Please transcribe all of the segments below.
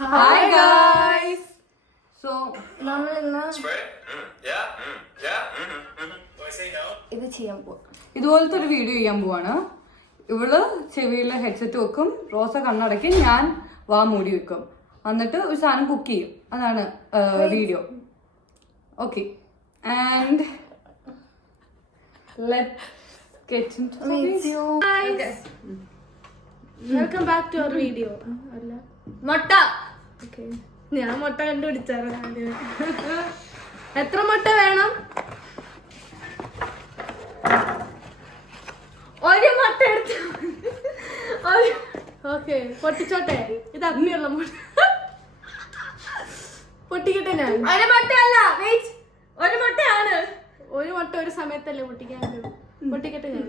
Hi guys. So നമ്മൾ ഇന്ന് ഇത് ചെയ്യാൻ പോവാ. ഇതുപോലത്തെ ഒരു വീഡിയോ ചെയ്യാൻ പോവാണ്. ഇവള് ചെവിയിലെ ഹെഡ്സെറ്റ് വെക്കും, റോസ കണ്ണടയ്ക്കും, ഞാൻ വാ മൂടി വെക്കും, എന്നിട്ട് ഒരു സാധനം കുക്ക് ചെയ്യും. അതാണ് video. Okay, and let's get into the video. Welcome back to our video. അല്ല മുട്ട. ഓക്കെ, ഞാൻ മുട്ട കണ്ടുപിടിച്ചായിരുന്നു. എത്ര മുട്ട വേണം? ഒരു മുട്ട എടുത്തു. ഓക്കെ, പൊട്ടിച്ചോട്ടെ. ഇത് അമ്മിയുള്ള മുട്ട. പൊട്ടിക്കട്ടെ ഞാൻ. ഒരു മുട്ടയല്ല, വെയിറ്റ്, ഒരു മുട്ടയാണ്. ഒരു മുട്ട ഒരു സമയത്തല്ലേ പൊട്ടിക്കാൻ പറ്റും. പൊട്ടിക്കട്ടെ ഞാൻ.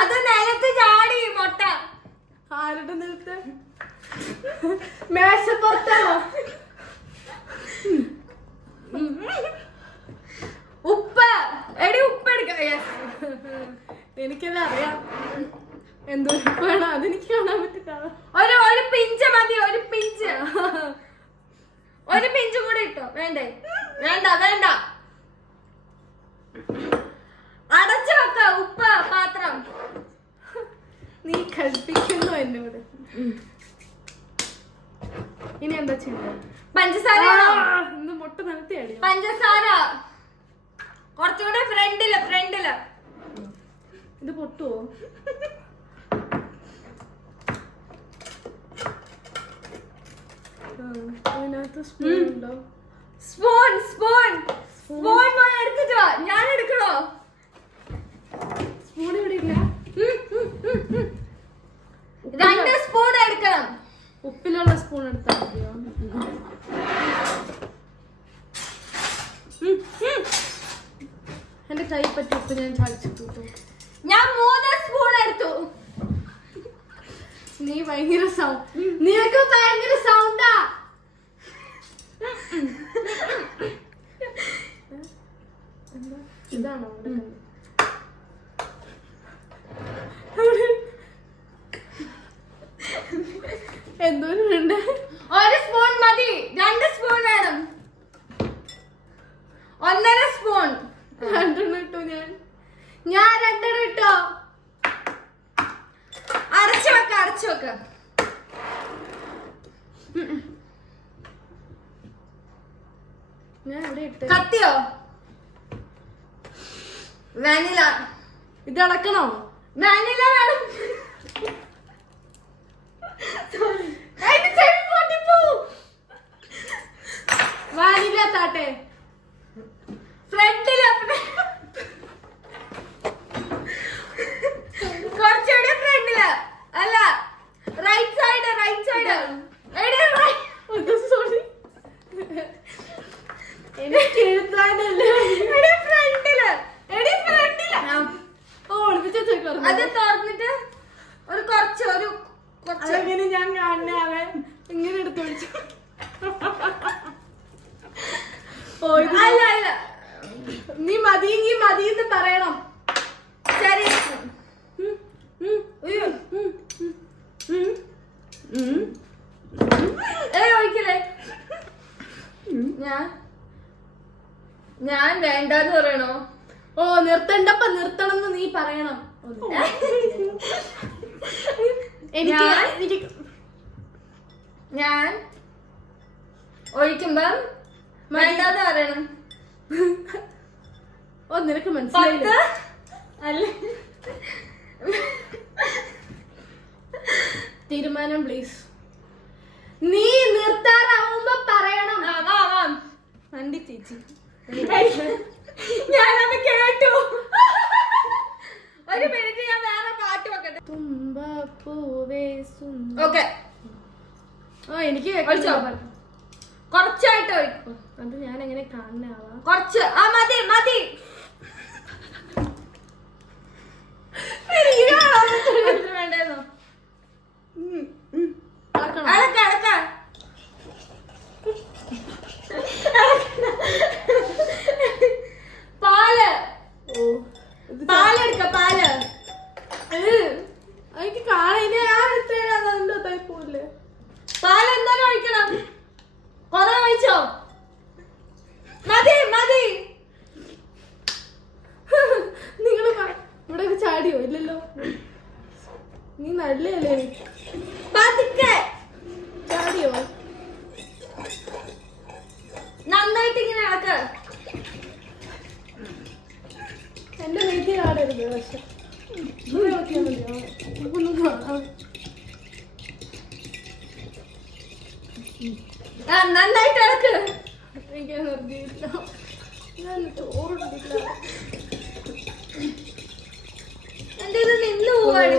അത് നിലത്ത് ചാടി മുട്ട. ആരുടെ നിലത്ത്? മേശപ്പുറത്താണോ? ഉപ്പ്. എടി ഉപ്പ് എടുക്കാം. എനിക്കത് അറിയാം. എന്തോ ഉപ്പ് വേണം, അതെനിക്ക് കാണാൻ പറ്റില്ല. ഒരു പിഞ്ച് മതി, ഒരു പിഞ്ച്. ഒരു പിഞ്ചും കൂടെ ഇട്ടോ. വേണ്ടേ? വേണ്ട വേണ്ട, അടച്ചു വെക്ക ഉപ്പ് പാത്രം. നീ കൽപ്പിക്കുന്നു എന്നോട്. ഇനി എന്താ ചെയ്യുക? പഞ്ചസാര. ഇന്ന് മുട്ട നിലത്തിയാടി. പഞ്ചസാര കുറച്ചുകൂടെ ഫ്രണ്ടില് ഫ്രണ്ടില്. ഇത് പൊട്ടുവോ? അതിനകത്ത് സ്പൂൺ ഉണ്ടോ? സ്പൂൺ സ്പൂൺ സ്പൂൺ പോയി എടുത്തിട്ട് വാ. ഞാൻ എടുക്കണോ? സ്പൂൺ ഇവിടെ ഇല്ല. 2 സ്പൂൺ എടുക്കണം. ഉപ്പിലുള്ള സ്പൂൺ എടുത്താൽ മതിയോ? എന്റെ കൈ പറ്റി ഉപ്പ് ഞാൻ ചാടിച്ചിട്ടു. ഞാൻ 3 സ്പൂൺ എടുത്തു. നീ ഭയങ്കര സൗണ്ട്. നിനക്ക് ഭയങ്കര സൗണ്ടാ. ഇതാണോ? എന്തോരം ഉണ്ട്? 1 സ്പൂൺ മതി. 2 സ്പൂൺ വേണം. 1.5 സ്പൂൺ. 2 ഇട്ടു ഞാൻ 2 ഇട്ടോ. അടച്ചു വെക്ക, അടച്ചു വെക്ക. ഞാൻ ഇവിടെ ഇട്ട്. കത്തിയോ? വാനില. ഇത് അടക്കണോ? വാനില വേണം. വാനില താട്ടെ. ഫ്രണ്ടില് കുറച്ചുകൂടെ ഫ്രണ്ടില്. അല്ല, right side, right side. Sorry, എനിക്ക് എഴുതാനല്ലേ. ഫ്രണ്ടില്. എടി ഫ്രണ്ടില്. അത് തുറന്നിട്ട് ഒരു കുറച്ച് അതെങ്ങനെ ഞാൻ കാണാവേ? ഇങ്ങനെ എടുത്ത് വിളിച്ചു. അല്ല അല്ല, നീ മതിയെങ്കി മതിയെന്ന് പറയണം. ശരി. ഒഴിക്കലേ. ഞാൻ വേണ്ടെന്ന് പറയണോ? ഓ, നിർത്തണ്ടപ്പ നിർത്തണം എന്ന് നീ പറയണം. ഞാൻ ഒഴിക്കുമ്പം വേണ്ടെന്ന് പറയണം. ഓ, നിനക്ക് മനസ്സിലായില്ല. അല്ല, തീരുമാനം പ്ലീസ്. നീ നിർത്താറാവുമ്പോ പറയണം. വണ്ടി ചേച്ചി, ഞാനത് കേട്ടു. ഒരു മിനിറ്റ്, ഞാൻ വേറെ പാട്ട് വെക്കട്ടെ. തുമ്പപ്പൂവേ സുന്ദരി. ഓക്കെ, ഓ, എനിക്ക് കുറച്ചായിട്ട് ഒഴിക്കും. അത് ഞാൻ എങ്ങനെ കാണുന്ന ആളാ? കുറച്ച്. ആ മതി മതി. വേണ്ടോ? അടക്ക അടക്ക. പാല്. പാലെടുക്ക, പാല്. എനിക്ക് കാണാൻ നീ നല്ലല്ലേ പതുക്കെ ചാടിയോ? നന്നായിട്ട് ഇങ്ങനെ ഇളക്ക്. എന്റെ വീട്ടിൽ ആടരുത് പക്ഷെ ഇളക്കിയാൽ മതിയോ? ഒന്നും കാണാം. നന്നായിട്ട് ഇളക്ക്. എനിക്ക് നിർത്തിയില്ല. ഞാൻ ചോറുണ്ടില്ല. എന്റെ ഇത് നിന്ന് പോവാണ്.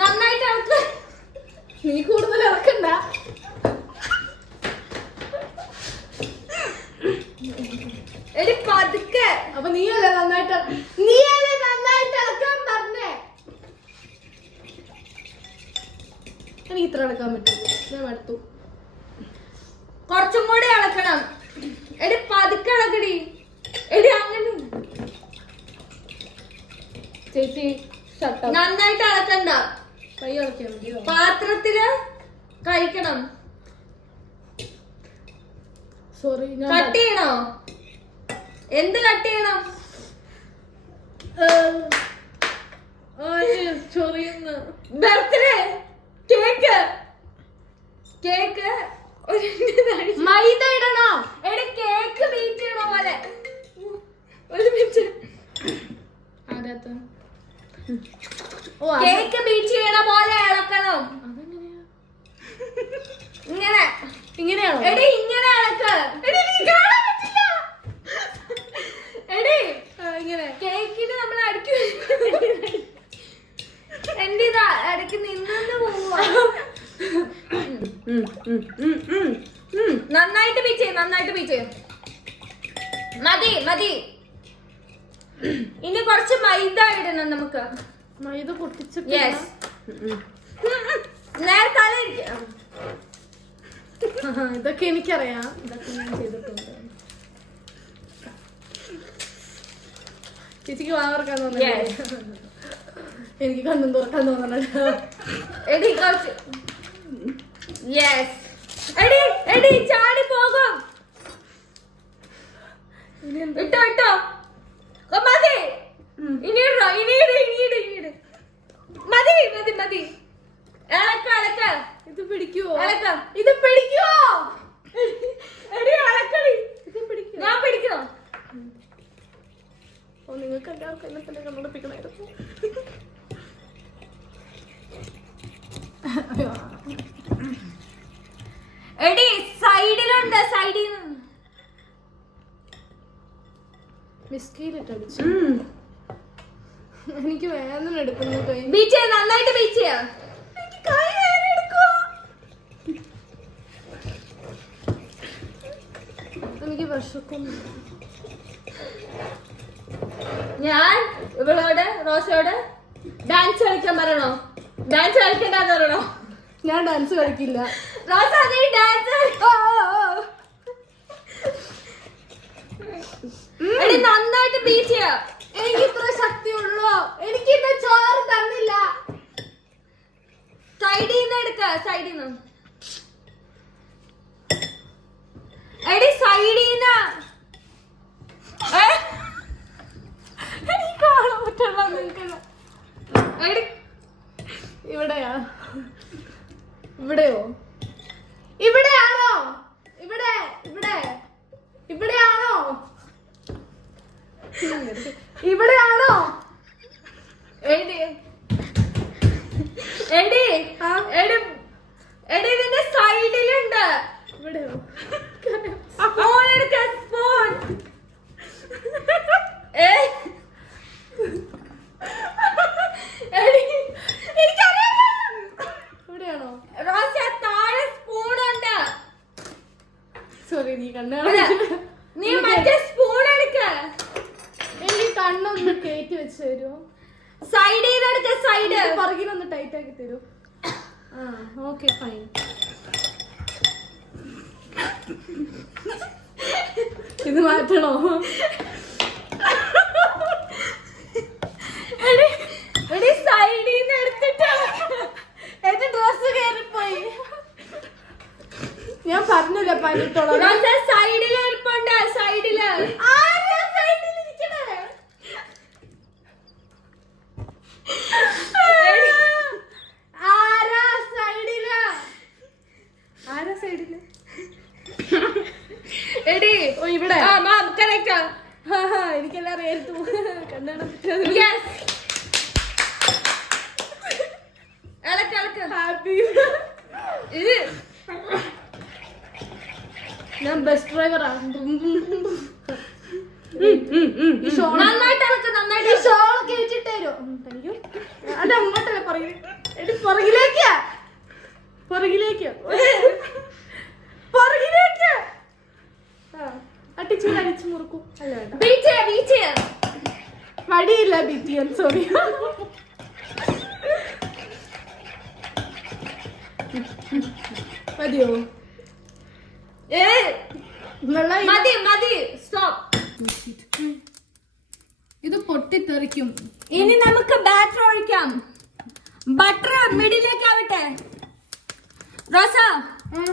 നന്നായിട്ട് ഇളക്ക്. നീ കൂടുതൽ ഇറക്കണ്ട. എടി പതുക്കെ. അപ്പൊ നീയല്ലേ നന്നായിട്ട് ഇളക്കാൻ പറഞ്ഞേ. എനിക്ക് ഇത്ര ഇളക്കാൻ പറ്റില്ല. ഞാൻ മടുത്തു. കുറച്ചും കൂടി ഇളക്കണം. എടി പതുക്കെ ഇളക്കടി. എടി അങ്ങനെ ചേച്ചി ഷട്ട് നന്നായിട്ട് ഇളക്കണ്ട. കൈ ഇളക്കിയാൽ മതിയോ? പാത്രത്തില് കഴിക്കണം. സോറി ഞാൻ കട്ട് ചെയ്യണോ? എന്ത് കട്ട് ചെയ്യണം? ചൊറിയുന്നു. Birthday cake. കേക്ക് മൈദ ഇടണോ? എടി കേക്ക് ബീറ്റ് ചെയ്യണ പോലെ. ഒരു മിനിറ്റ്. ആരാത്ത കേക്ക് ബീറ്റ് ചെയ്യണ പോലെ ഇളക്കണം. അതെങ്ങനെയാ? ഇങ്ങനെ. ഇങ്ങനെയാണോ? എടി ഇങ്ങനെ ഇളക്ക്. എടി എനിക്ക് കാണാൻ പറ്റില്ല. എടി ഇങ്ങനെ കേക്കിന് നമ്മൾ അടുക്കി എന്റെ ഇത് ഇടയ്ക്ക് നിന്ന് പോവാ. നന്നായിട്ട് ബീച്ച് ചെയ്യും. നന്നായിട്ട് ബീച്ച് ചെയ്യും. മതി മതി. ഇനി കുറച്ച് മൈദ ഇടണം നമുക്ക്. മൈദ പൊട്ടിച്ചിട്ട് യെസ്. നേരെ തല ഇരിക്കാം. ഇതൊക്കെ എനിക്കറിയാം. ഇതൊക്കെ ഞാൻ ചെയ്തിട്ടുണ്ട്. ചേച്ചിക്ക് വാങ്ങാൻ തോന്നുന്നു. എനിക്ക് കണ്ണും തുറക്കാൻ തോന്നണല്ലോ. എടി കുറച്ച്. യെസ്. എടി എടി ചാടി പോകും. ഇട്ടോ ഇട്ടോ. മതി. ഇനി ഇടോ. ഇനി ഇട്. ഇനി ഇട്. ഇനി ഇട്. മതി മതി മതി. ഇളക്ക ഇളക്ക. ഇത് പിടിക്കുവോ? ഇളക്ക. ഇത് പിടിക്കുവോ? എടി ഇളക്കടി. ഇത് പിടിക്കുവോ? ഞാൻ പിടിക്കണോ? ഓ നിങ്ങൾക്ക് എല്ലാവർക്കും എന്നെ തന്നെ കണ്ടുപിടിപ്പിക്കണായിരുന്നു. എടി സൈഡിലുണ്ട്. സൈഡിൽ നിന്ന് മിസ്കിയിലിട്ട് അടിച്ചു. എനിക്ക് വേദന എടുക്കുന്നു കൈ. ബീച്ച് ചെയ്യാം. നന്നായിട്ട് ബീച്ച് ചെയ്യാം. എനിക്ക് കൈ വേദന എടുക്കുവാ. എനിക്ക് വിശക്കുന്നു. ഞാൻ ഇവളോട് റോസയോട് ഡാൻസ് കളിക്കാൻ പറയണോ? ഡാൻസ് കളിക്കണ്ടെന്ന് പറയണോ? ഞാൻ ഡാൻസ് കളിക്കില്ല. റോസ നീ ഡാൻസ് എടി നന്നായിട്ട് ബീച്ച് ചെയ്യാം. എനിക്ക് ഇത്ര ശക്തിയുള്ളൂ. എനിക്ക് ഇന്ന് ചോറ് തന്നില്ല. സൈഡിൽ നിന്ന് എടുക്ക. സൈഡിൽ നിന്ന്. എടി സൈഡിൽ നിന്ന്. എനിക്ക് കാണാൻ പറ്റുള്ള നിങ്ങൾക്ക്. എടി ഇവിടെയാ? ഇവിടെയോ? ഇവിടെയാണോ? ഇവിടെ ഇവിടെ ഇവിടെയാണോ? ഇവിടെയാണോ? എടി എടി എടി എടി ഇതിന്റെ സൈഡിലുണ്ട്. ഇവിടെയോ? സ്പൂൺ എടുക്ക. സ്പൂൺ. ഇവിടെയാണോ? റോസ താഴെ സ്പൂൺ ഉണ്ട്. സോറി നീ കണ്ണു. നീ മറ്റേ സ്പൂൺ എടുക്ക. എനിക്ക് കണ്ണൊന്ന് കയറ്റി വെച്ച് തരുമോ? സൈഡിൽ നിന്ന് എടുക്ക. സൈഡ് പുറകിലൊന്ന് ടൈറ്റ് ആക്കി തരൂ. ആ ഓക്കെ ഫൈൻ. ഇത് മാറ്റണോ? എടി സൈഡിൽ നിന്ന് എടുത്തിട്ട് എന്റെ ഡ്രസ് കയറിപ്പോയി. ഞാൻ പറഞ്ഞില്ല പനിട്ടോളാം. സൈഡിൽ ഇരിപ്പുണ്ട്. സൈഡില്. ആരാ സൈഡിൽ ഇരിക്കണേ? ഞാൻ ബസ് ഡ്രൈവറാണ്. അത് അങ്ങോട്ടല്ലേ പുറകിലേക്ക് അടിച്ചു അടിച്ചു മുറുക്കും. വടിയില്ല ബിറ്റിയൻ, സോറി. മതിയോ? ഇത് പൊട്ടിത്തെറിക്കും. ഇനി നമുക്ക് ബാറ്റർ ഒഴിക്കാം. ബട്ടർ മിഡിലേക്ക് ആവട്ടെ. റോസ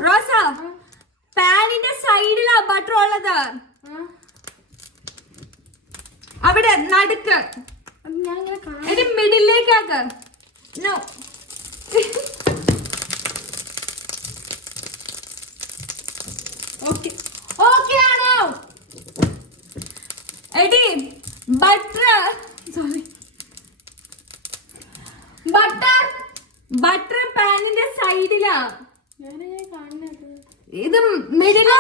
റോസ, പാനിന്റെ സൈഡിലാ ബട്ടർ ഉള്ളത്. അവിടെ നടുക്ക്. ഇത് മിഡിലേക്കാക്ക്. നോ, ഓക്കെ ആണോ? എടി ബട്ടർ, സോറി, ബട്ടർ പാനിന്റെ സൈഡിലാ. ഇത് മിഡിലോ?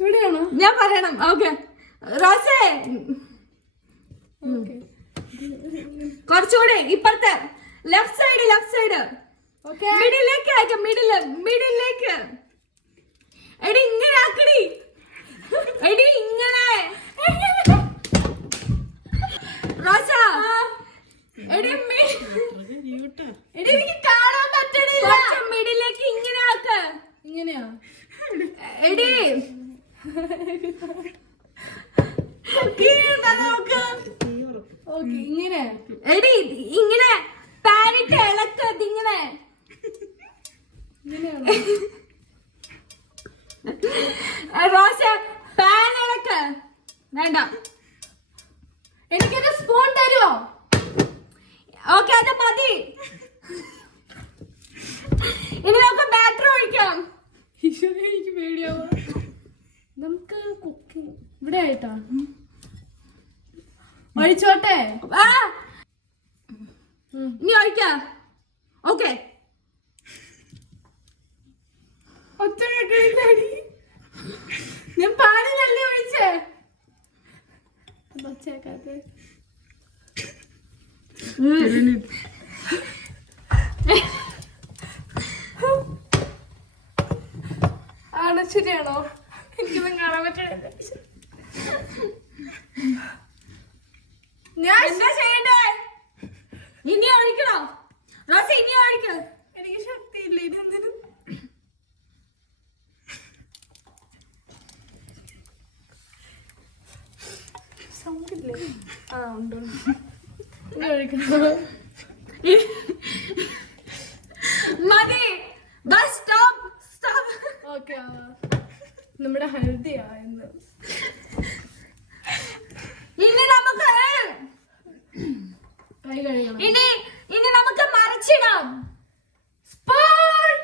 ഇവിടെയാണോ? ഞാൻ പറയണം. ഓക്കെ റോസേ, കുറച്ചുകൂടെ ഇപ്പുറത്തെ ലെഫ്റ്റ് സൈഡ്. മിഡിലേക്ക് ആക്കാം. മിഡിലേക്ക്. എടി ഇങ്ങനെ ആക്കടി. എടി ഇങ്ങനെ. റോസ, എടി എനിക്ക് കാണാൻ പറ്റണില്ല. മിഡിലേക്ക് ഇങ്ങനെ ആക്ക. ഇങ്ങനെയാ എടി ഇങ്ങനെ. എടി ഇങ്ങനെ പാനിട്ട് ഇളക്കത്. ഇങ്ങനെ റോസ, പാൻ ഇളക്ക. വേണ്ട, എനിക്കൊരു സ്പൂൺ തരുമോ? ഓക്കെ, അത് മതി. ഇനി നമുക്ക് ബാറ്റർ ഒഴിക്കാം. എനിക്ക് പേടിയാവോ. നമുക്ക് കുക്കിംഗ് ഇവിടെ ആയിട്ടാ. ഒഴിച്ചോട്ടെ. ഇനി ഒഴിക്കാം. ഓക്കെ, ഒറ്റ ഞാൻ പാലിലല്ലേ ഒഴിച്ചേ. ഒച്ചയാക്കാതെ. ആണോ? ശരിയാണോ? എനിക്കൊന്നും കാണാൻ പറ്റില്ല. ഞാൻ എന്താ ചെയ്യണ്ടേ? ഇനി ഒഴിക്കണോ റോസ? ഇനി ഒഴിക്ക. എനിക്ക് ശക്തിയില്ല ഇതെന്തിനും. സൗണ്ടില്ലേ? ഉണ്ട്. മതി, ബസ് സ്റ്റോപ്പ്. ഓക്കെ, നമ്മുടെ ഹെൽത്തിയാ എന്ന്. ഇനി നമുക്ക് കൈ കഴുകണം. ഇനി നമുക്ക് മറിച്ചിടാം. സ്പൂൺ.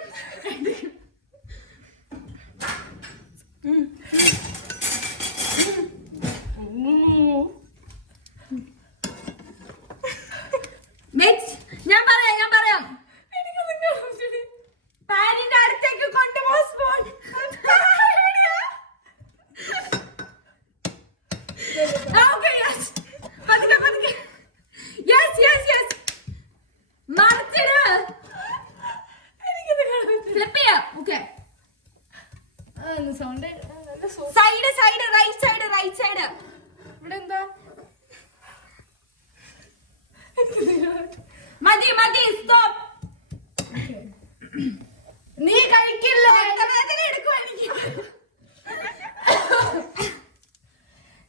ഞാൻ പറയാം. പാനിന്റെ അടുത്തേക്ക് കൊണ്ടുപോ സ്പൂൺ. Okay, yes. പതുക്കെ. Yes. മറിച്ചിട്. ഫ്ലിപ്പ് ചെയ്യാം. Okay, sound. Side right side. ഇവിടെ എന്താ? മതി, സ്റ്റോപ്പ്. നീ കഴിക്കില്ല. എടുക്കും എനിക്ക്.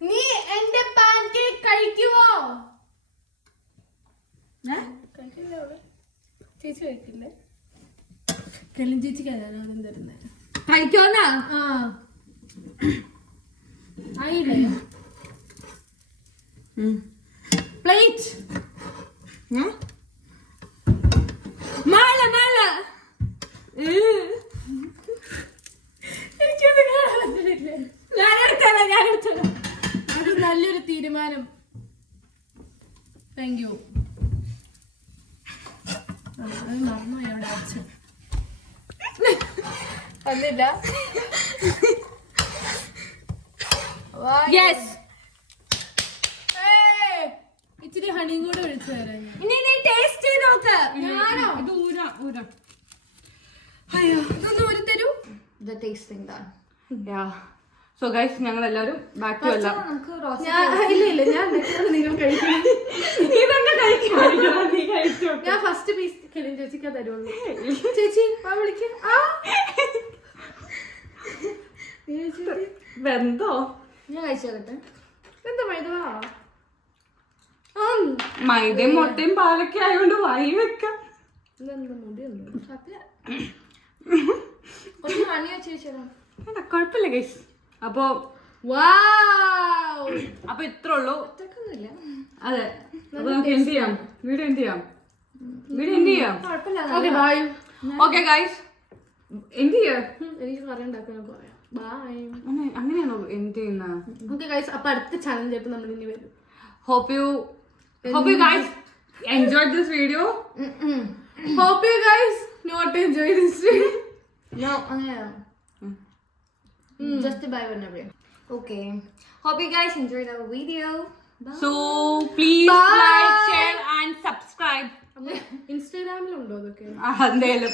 നീ എന്റെ പാൻ കേക്ക് കഴിക്കുവോ? കഴിക്കില്ല. ചേച്ചി കഴിക്കില്ലേ? കല്ലും ചേച്ചിക്കല്ല ഞാൻ തരുന്നത്. കഴിക്കോന്നാ? ആയില്ലേ? പ്ലേറ്റ്. മാല. ഞാനെടുത്തരാം. അത് നല്ലൊരു തീരുമാനം. Thank you. മറന്നു അവിടെ അച്ഛൻ വന്നില്ല. ഇച്ചിരി ഹണിയും കൂടെ ഒഴിച്ചു തരാം. ഇനി നീ ടേസ്റ്റ് ചെയ്ത് നോക്ക്. ഞാനോ? ഇത് ഊരാ. അയ്യോ, ഇതൊന്ന് ഒരു തരൂ. സോ ഗൈസ് ഞങ്ങൾ എല്ലാവരും ബാക്ക് ടു എല്ലാം ഇല്ല ഞാൻ നിങ്ങൾ കഴിക്കണം. ഞാൻ ഫസ്റ്റ് പീസ് കെലിൻ ചേച്ചിക്ക് തരുള്ളൂ. ചേച്ചി വിളിക്കാം. ബന്ധോ ഞാൻ കഴിച്ചോട്ടെ. എന്താ മൈദവാ? മൈദയും മുട്ടയും പാലൊക്കെ ആയതുകൊണ്ട് വായി വെക്കാം. ഇതെന്താ മുടിയുണ്ടോ? കുഴപ്പമില്ല ഗൈസ്. അപ്പൊ ഇത്ര ഉള്ളൂ. അതെ, അപ്പൊ നമുക്ക് എന്ത് ചെയ്യാം? വീഡിയോ എന്ത് ചെയ്യാം? ഓക്കെ ഗൈസ്, എന്ത് ചെയ്യാം? എനിക്ക് കറി ഉണ്ടാക്കാൻ പറയാം. ബൈ. അങ്ങനെയാണോ എന്ത് ചെയ്യുന്ന? ഓക്കെ ഗൈസ്, അപ്പൊ അടുത്ത ചലഞ്ച് ആയിട്ട് നമ്മൾ ഇനി വരും. Hope you guys enjoyed this video. Hope you guys not enjoy this video. No, just to buy one of you. Okay. Hope you guys enjoyed our video. Bye. So please like, share and subscribe. ഇൻസ്റ്റാഗ്രാമിലുണ്ടോ അതൊക്കെ? എന്തേലും